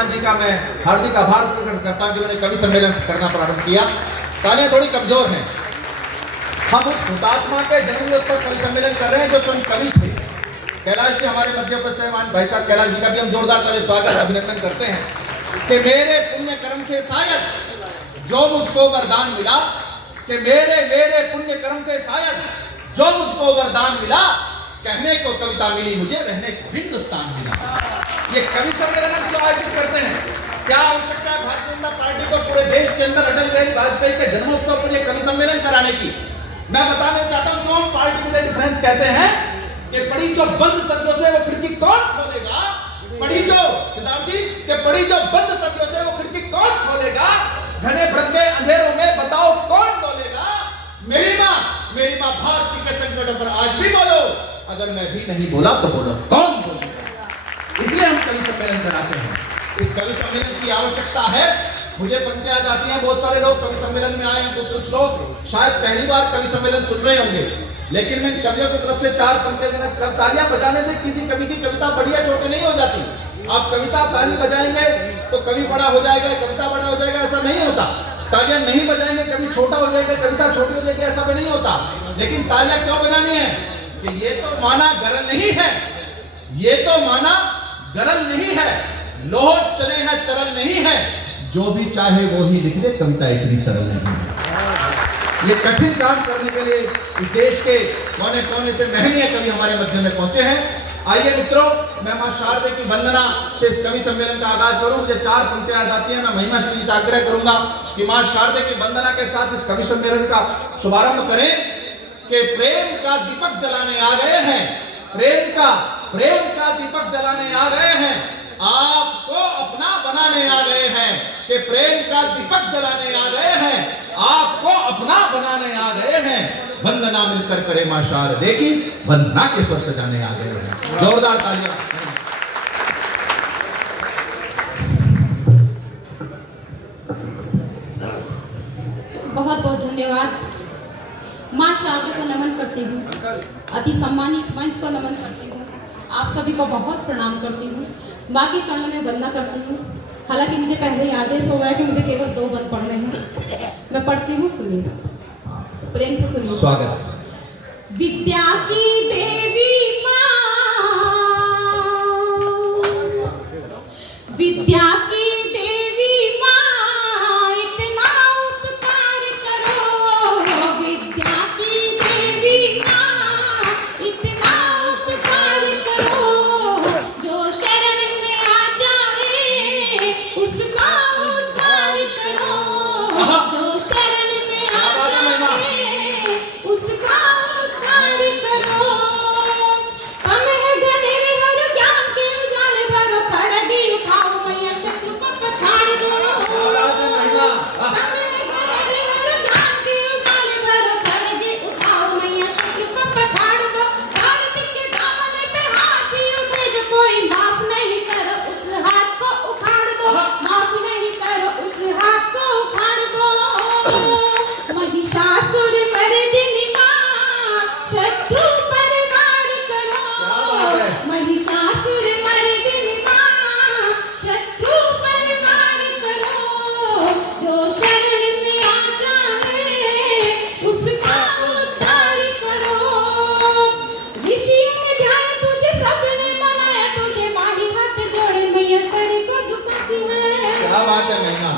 चौहान जी का मैं हार्दिक आभार प्रकट करता हूं कि उन्होंने कवि सम्मेलन करना प्रारंभ किया। तालियां थोड़ी कमजोर हैं। हम उस हुतात्मा के जन्मदिवस पर कवि सम्मेलन कर रहे हैं जो स्वयं कवि थे। कैलाश जी हमारे मध्य उपस्थित हैं, भाई साहब कैलाश जी का भी हम जोरदार ताली स्वागत अभिनंदन करते हैं कि मेरे पुण्य कर्म के शायद जो मुझको वरदान मिला, कि मेरे पुण्य कर्म के शायद जो मुझको वरदान मिला, कहने को कविता मिली मुझे, रहने को हिंदुस्तान मिला। ये कवि सम्मेलन हम जो आयोजित करते हैं, क्या आवश्यकता है भारतीय जनता पार्टी को पूरे देश के अंदर अटल बिहारी वाजपेयी के जन्मोत्सव पर ये कवि सम्मेलन कराने की? मैं बताना चाहता हूं क्यों पार्टी विद डिफरेंस कहते हैं कि पढ़ी जो बंद सदियों से वो खिड़की कौन खोलेगा? पढ़ी जो सिद्धार्थ जी के पढ़ी जो बंद सदियों से वो खिड़की कौन खोलेगा? घने भ्रम अंधेरों में बताओ कौन बोलेगा? मेरी माँ भारती के संकटों पर आज भी बोलो, अगर मैं भी नहीं बोला तो बोलो कौन बोलेगा? इसलिए हम कवि सम्मेलन कराते हैं। इस कवि सम्मेलन की आवश्यकता है। मुझे पंक्तियां याद आती हैं, बहुत सारे लोग कवि सम्मेलन में आए हैं, तो कुछ लोग शायद पहली बार कवि सम्मेलन सुन रहे होंगे, लेकिन मैं कवियों की तरफ से 4 पंक्तियां देना। तालियां बजाने से किसी कवि की कविता बड़ी या छोटी नहीं हो जाती। आप कविता ताली बजाएंगे तो कवि बड़ा हो जाएगा, कविता बड़ा हो जाएगा, ऐसा नहीं होता। तालियां नहीं बजाएंगे कवि छोटा हो जाएगा, कविता छोटी हो जाएगी, ऐसा भी नहीं होता। लेकिन तालियां क्यों बजानी है? कि ये तो माना गरल नहीं है, ये तो माना गरल नहीं है, लोह चले हैं तरल नहीं है, जो भी चाहे वो ही लिख ले, कविता इतनी सरल नहीं है। ये कठिन काम करने के लिए इस देश के कोने कोने से महनीय कवि हमारे मध्य में पहुंचे हैं। आइए मित्रों, मैं मां शारदे की वंदना से इस कवि सम्मेलन का आगाज करूं। मुझे 4 पंक्तियां याद आती हैं। मैं महिमा श्री से आग्रह करूंगा कि मां शारदे की वंदना के साथ इस कवि सम्मेलन का शुभारंभ करें कि प्रेम का दीपक जलाने आ गए हैं, प्रेम का दीपक जलाने आ गए हैं, आपको अपना बनाने आ गए हैं। कि प्रेम का दीपक जलाने आ गए हैं, आपको अपना बनाने आ गए हैं। वंदना मिलकर करे मां शारदे की, वंदना के स्वर सजाने आ गए हैं। जोरदार तालियां। बहुत बहुत धन्यवाद। मां शारदा को नमन करती हूँ, अति सम्मानित मंच को नमन करती हूँ, आप सभी को बहुत प्रणाम करती हूँ, मां के चरणों में वंदना करती हूँ। हालांकि मुझे पहले ही आदेश हो गया कि मुझे केवल 2 बंद पढ़ने हैं। मैं पढ़ती हूँ, सुनिए, प्रेम से सुनिए। स्वागत। विद्या की देवी मां, विद्या की देवी मां, इतना उपकार करो। विद्या की देवी मां, इतना उपकार करो। जो शरण में आ जाए उसका उद्धार करो। जो शरण में आ जाए उसका उद्धार करो। हम है घनेरे भरो ज्ञान के उजाले भरो, पड़गी उठाओ मैया शत्रु को पछाड़ दो। हम है घनेरे भरो ज्ञान के उजाले भरो, पड़गी उठाओ मैया शत्रु को पछाड़ दो। भारत के दामन पे हाथी उठे जो कोई माफ नहीं करो, उस हाथ को उखाड़ दो। माफ नहीं करो, उस हाथ को उखाड़ दो। महिषासुर मर्दिनी मां, शत्रु पर वार करो। महिषासुर मर्दिनी मां, शत्रु पर वार करो। जो शरण में आ जाए उसका उद्धार करो। ऋषियों ने ध्यान तुझे, सबने मनाया तुझे, माही हाथ जोड़े मैया सर को झुकाती है। क्या बात है महिमा।